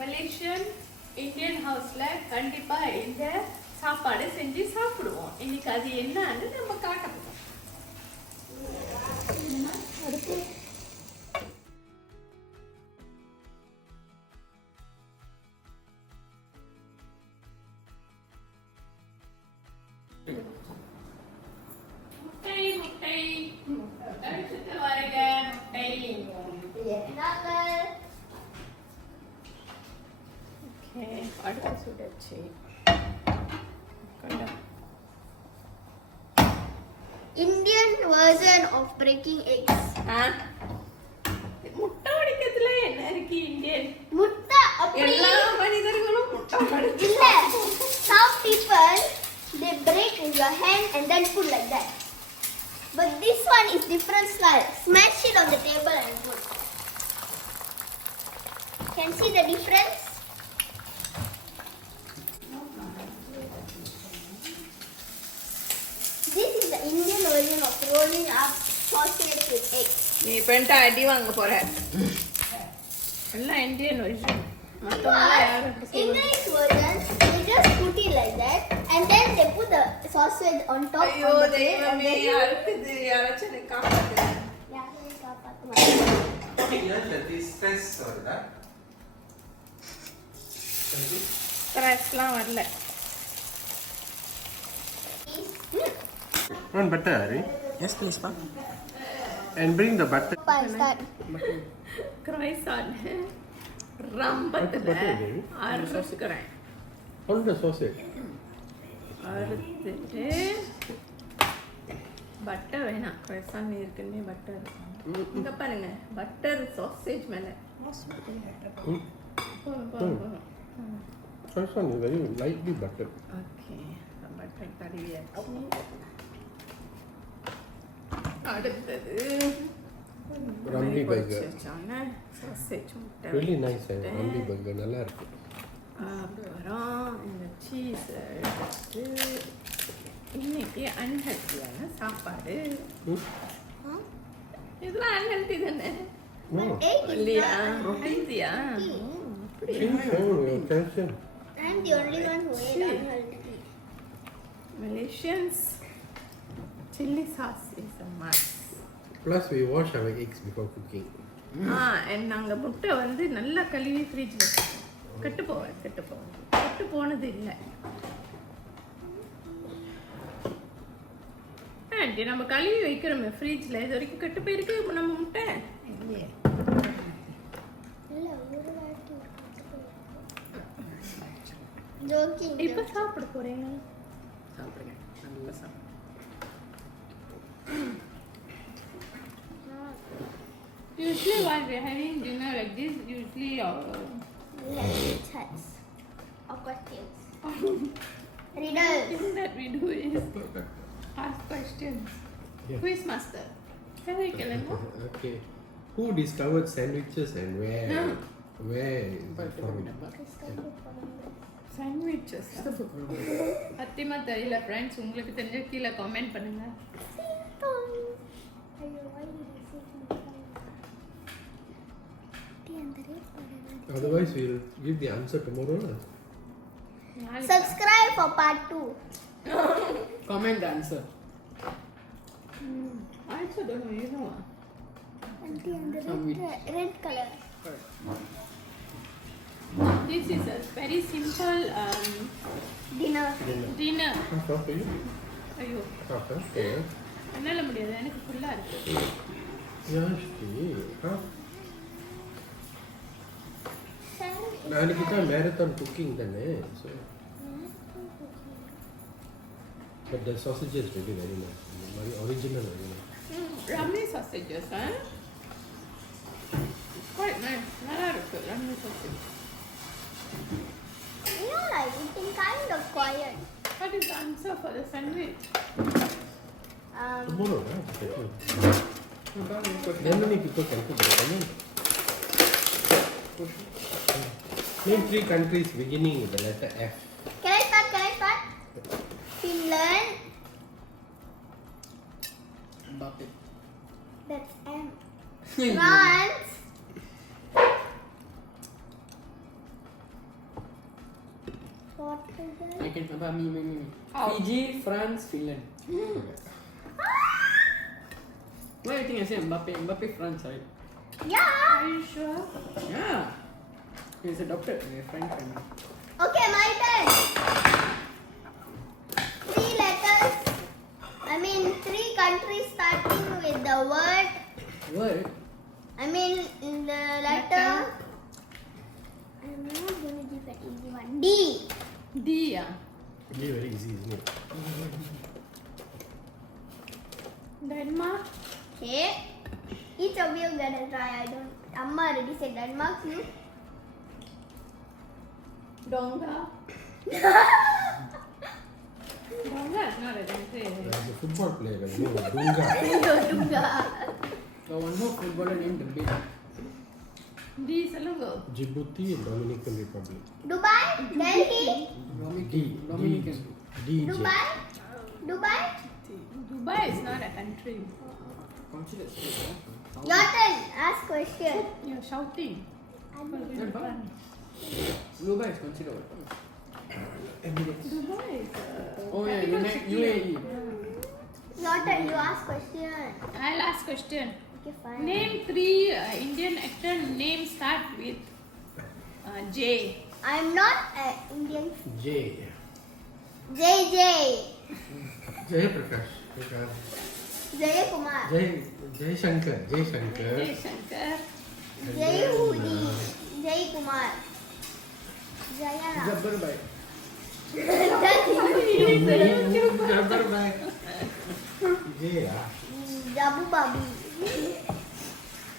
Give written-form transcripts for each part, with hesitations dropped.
Malaysian Indian ஹவுஸ்ல கண்டிப்பா இந்த சாப்பாடு செஞ்சு சாப்பிடுவோம். இன்னைக்கு அது என்னன்னு நம்ம காட்ட போறோம். அடுத்து அடுத்த சுடச்சு Indian version of breaking eggs. முட்டை உடைக்கிறதுல என்ன இருக்கு இந்தியன்? முட்டை அப்படி எல்லா மனிதர்களும் முட்டை உடைக்க இல்ல. Some people they break in your hand and then put like that. But this one is different style. Smash it on the table and put. Can see the difference? This is the Indian version of rolling up sausage with eggs. நீ பெண்டா அடி வாங்க போற. எல்லாம் Indian version. English version, they just put it like that and then they put the sausage on top. ஐயோ தெய்வமே அறுக்குது. யாராச்சும் எனக்கு காப்பாத்து. யாரை காப்பாத்த மாட்டாங்க. ஸ்ட்ரெஸ்லாம் வரல. One butter, Ari. Yes, please, Pa. And bring the butter. Start. croissant ரம்பத்துல அறுக்கிறேன். Hold the sausage. அறுத்துட்டு பட்டர் வேணாம். croissant இருக்குன்னே பட்டர். இங்க பாருங்க பட்டர் sausage மேல. Croissant is very lightly buttered. Okay butter தடவியாச்சு. அடுத்தது Ramly burger. sausage முட்டை. Really nice, Ramly burger. நல்லா இருக்கு. அப்புறம் இந்த சீஸ் எடுத்து இன்னைக்கு அன்ஹெல்த்தியான சாப்பாடு. இதெல்லாம் அன்ஹெல்த்தி தானே? இல்லையா? ஹெல்த்தியா? Calcium. I'm the only one who ate unhealthy. Malaysians chili sauce is a must. Plus we wash our eggs before cooking. and நாங்க முட்டை வந்து நல்லா கழுவி ஃப்ரிட்ஜ்ல கெட்டு போனது இல்லை. ஆண்டி நம்ம கழுவி வைக்கிறோமே ஃப்ரிட்ஜ்ல, இது வரைக்கும் கெட்டு போயிருக்கு நம்ம முட்டை இல்லையே. Joking. இப்போ சாப்பிட போறேன். சாப்பிடுங்க, நல்லா சாப்பிடுங்க. Usually while we're having dinner like this, usually Chats or questions. Riddles. thing that we do is ask questions. Yeah. Quiz master. Can I kill him? Okay. Who discovered sandwiches and where? Where is it from? Sandwiches. சத்தியமா தெரியல friends. உங்களுக்கு தெரிஞ்ச கீழே comment பண்ணுங்க. Otherwise we'll give the answer tomorrow. Subscribe for part 2. Comment the answer. I also don't know, you know. Auntie, and the Sandwich. red color. This is a very simple Dinner. dinner. Half for you? ஐயோ Half, okay. என்னால முடியாது, எனக்கு ஃபுல்லா இருக்கு. Yashti, half. நாளைக்கு தான் marathon cooking தானே, so. But the sausages really very nice. Very original, very nice. Ramly sausages, huh? Quite nice. நல்லா இருக்கு ramly sausage. You know, like eating kind of quiet. What is the answer for the sandwich? Tomorrow, right? Then many people can cook. Come on. Name 3 countries beginning with the letter F. Can I start? Finland. Mbappe. That's M. France. Portugal. I can remember me. Out. Fiji, France, Finland. Why do you think I say Mbappe? Mbappe, France, right? Yeah. Are you sure? Yeah. He's a doctor. A friend. Okay, my turn. 3 letters. I mean 3 countries starting with the word. Word? I mean in the letter. I'm not gonna give an easy one. D. D. Yeah. Yeah, very easy, isn't it? Denmark. Okay. Each of you gonna try. I don't. Amma already said Denmark. You. Donga. Donga is not a country. As a football player, you know, Dunga. Dunga. So one more footballer named Dembele. D சொல்லுங்க. Djibouti and Dominican Republic. Dubai. Delhi. Dominican. DJ. Dubai. Dubai. Dubai is not a country. Consider. Your turn. Ask question. You're shouting. Dubai is considered. Dubai is Oh yeah, capital UAE. city. Your turn. You ask question. I'll ask question. Okay, fine. Name 3 Indian actor names start with J. I'm not an Indian. J. JJ. Jay Prakash. Jayakumar. Jay Shankar. Jay Shankar. Jayahudi. Jayakumar. Jayana. Jabbar bhai. Jabbar bhai. Jay lah. Jabu Babi.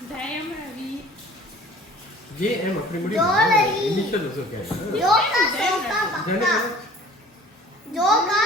Jayam Ravi. JM அப்படி முடியும். Jolari. Initial also can. Joka Soka Bakka. Jana. Joka